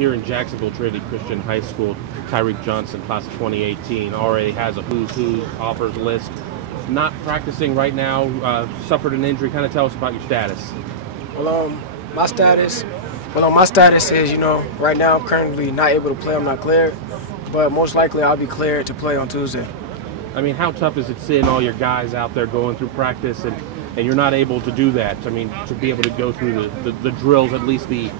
here in Jacksonville, Trinity Christian High School, Tyreke Johnson, class of 2018, already has a who's who offers list. Not practicing right now, suffered an injury. Kind of tell us about your status. Well, my status is, right now I'm currently not able to play. I'm not cleared, but most likely I'll be cleared to play on Tuesday. I mean, how tough is it seeing all your guys out there going through practice and you're not able to do that? I mean, to be able to go through the drills, at least the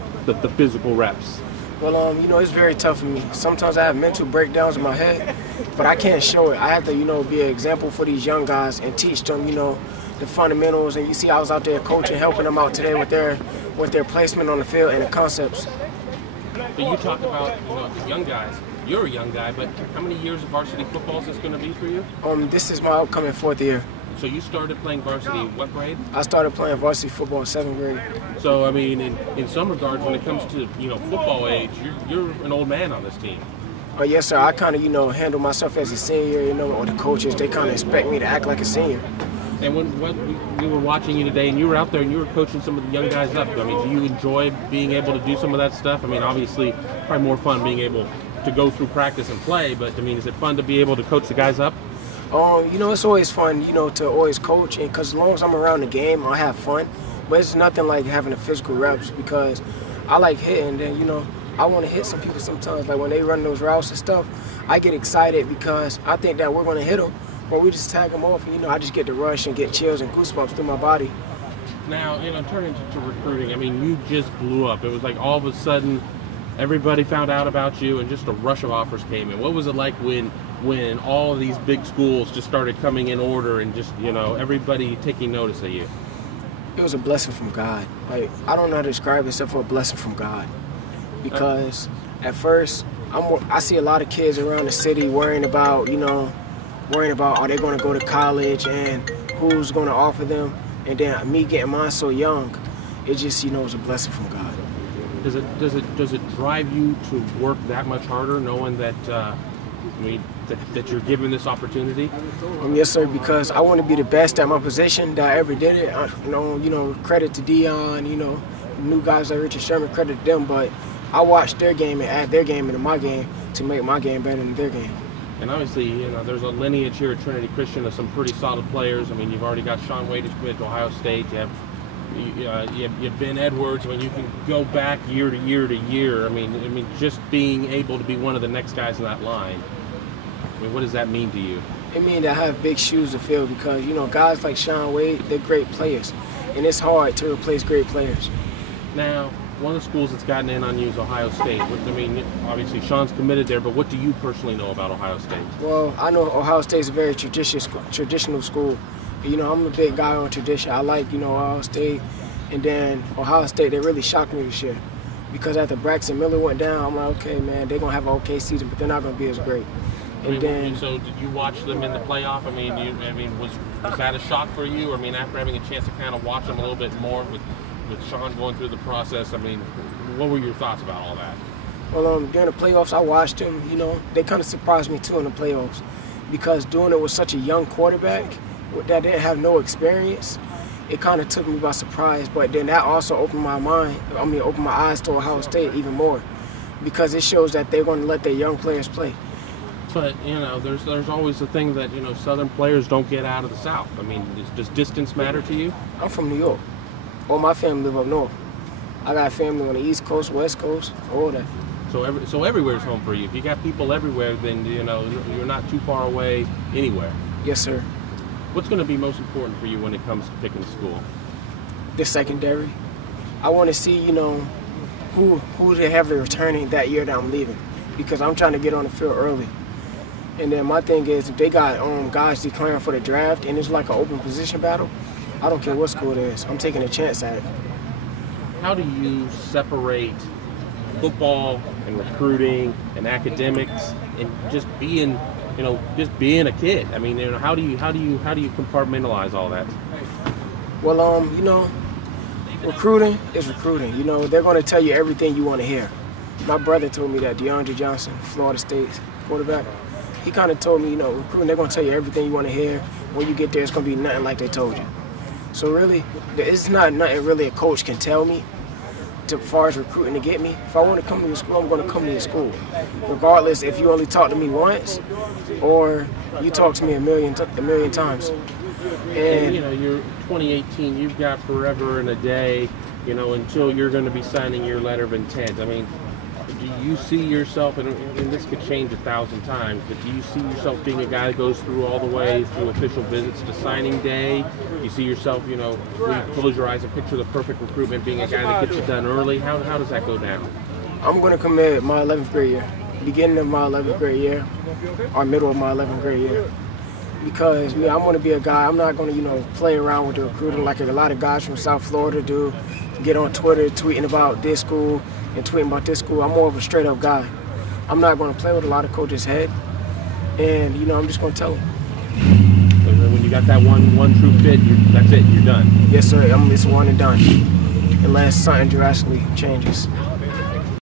physical reps. Well, it's very tough for me. Sometimes I have mental breakdowns in my head, but I can't show it. I have to, be an example for these young guys and teach them, the fundamentals. And you see, I was out there coaching, helping them out today with their placement on the field and the concepts. But you talk about, the young guys. You're a young guy, but how many years of varsity football is this going to be for you? This is my upcoming 4th year. So you started playing varsity in what grade? I started playing varsity football in 7th grade. So, I mean, in some regards, when it comes to, football age, you're an old man on this team. Oh, yes, sir. I kind of, handle myself as a senior, or the coaches, they kind of expect me to act like a senior. And when we were watching you today and you were out there and you were coaching some of the young guys up, I mean, do you enjoy being able to do some of that stuff? I mean, obviously, probably more fun being able to go through practice and play, but, I mean, is it fun to be able to coach the guys up? It's always fun, to always coach, and because as long as I'm around the game, I have fun. But it's nothing like having the physical reps because I like hitting, and I want to hit some people sometimes. Like when they run those routes and stuff, I get excited because I think that we're going to hit them, or we just tag them off, and I just get to rush and get chills and goosebumps through my body. Now, turning to recruiting, I mean, you just blew up. It was like all of a sudden everybody found out about you and just a rush of offers came in. What was it like when all of these big schools just started coming in order and just, everybody taking notice of you? It was a blessing from God. Like, I don't know how to describe it except for a blessing from God. Because at first, I see a lot of kids around the city worrying about are they going to go to college and who's going to offer them. And then me getting mine so young, it just, was a blessing from God. Does it drive you to work that much harder, knowing that that you're given this opportunity? Yes, sir. Because I want to be the best at my position that I ever did it. Credit to Dion. New guys like Richard Sherman, credit to them. But I watched their game and add their game into my game to make my game better than their game. And obviously, there's a lineage here at Trinity Christian of some pretty solid players. I mean, you've already got Shaun Wade who's committed to Ohio State. You have Ben Edwards. When you can go back year to year to year, I mean, just being able to be one of the next guys in that line. I mean, what does that mean to you? It means I have big shoes to fill because guys like Shaun Wade, they're great players, and it's hard to replace great players. Now, one of the schools that's gotten in on you is Ohio State. I mean, obviously Shaun's committed there, but what do you personally know about Ohio State? Well, I know Ohio State's a very traditional school. I'm a big guy on tradition. I like, Ohio State. And then Ohio State, they really shocked me this year. Because after Braxton Miller went down, I'm like, okay, man, they're going to have an okay season, but they're not going to be as great. So did you watch them in the playoff? I mean, was that a shock for you? I mean, after having a chance to kind of watch them a little bit more with Shaun going through the process, I mean, what were your thoughts about all that? Well, during the playoffs, I watched them. They kind of surprised me, too, in the playoffs. Because doing it with such a young quarterback that didn't have no experience, it kind of took me by surprise. But then that also opened my opened my eyes to Ohio State even more. Because it shows that they're going to let their young players play. But, there's always the thing that, Southern players don't get out of the South. I mean, does distance matter to you? I'm from New York. All my family live up north. I got family on the East Coast, West Coast, all that. So everywhere's home for you. If you got people everywhere, then, you're not too far away anywhere. Yes, sir. What's going to be most important for you when it comes to picking a school? The secondary. I want to see, who they have returning that year that I'm leaving. Because I'm trying to get on the field early. And then my thing is, if they got guys declaring for the draft and it's like an open position battle, I don't care what school it is. I'm taking a chance at it. How do you separate football and recruiting and academics and just being a kid? I mean, how do you compartmentalize all that? Well, recruiting is recruiting. They're going to tell you everything you want to hear. My brother told me that Tyreke Johnson, Florida State quarterback, he kind of told me, recruiting, they're going to tell you everything you want to hear. When you get there, it's going to be nothing like they told you. So really, it's not nothing really a coach can tell me to far as recruiting to get me. If I want to come to your school, I'm going to come to your school, regardless if you only talk to me once or you talk to me a million times. And you know, you're 2018. You've got forever and a day, you know, until you're going to be signing your letter of intent. I mean, do you see yourself, and this could change 1,000 times, but do you see yourself being a guy that goes through all the way through official visits to signing day? Do you see yourself, you know, when you close your eyes and picture the perfect recruitment, being a guy that gets it done early? How does that go down? I'm going to commit my 11th grade year, beginning of my 11th grade year, or middle of my 11th grade year. Because I want to be a guy, I'm not going to, you know, play around with the recruiting like a lot of guys from South Florida do, get on Twitter tweeting about this school and tweeting about this school. I'm more of a straight up guy. I'm not going to play with a lot of coaches' head, and, you know, I'm just going to tell them. And when you got that one true fit, that's it, you're done. Yes, sir, it's one and done, unless something drastically changes.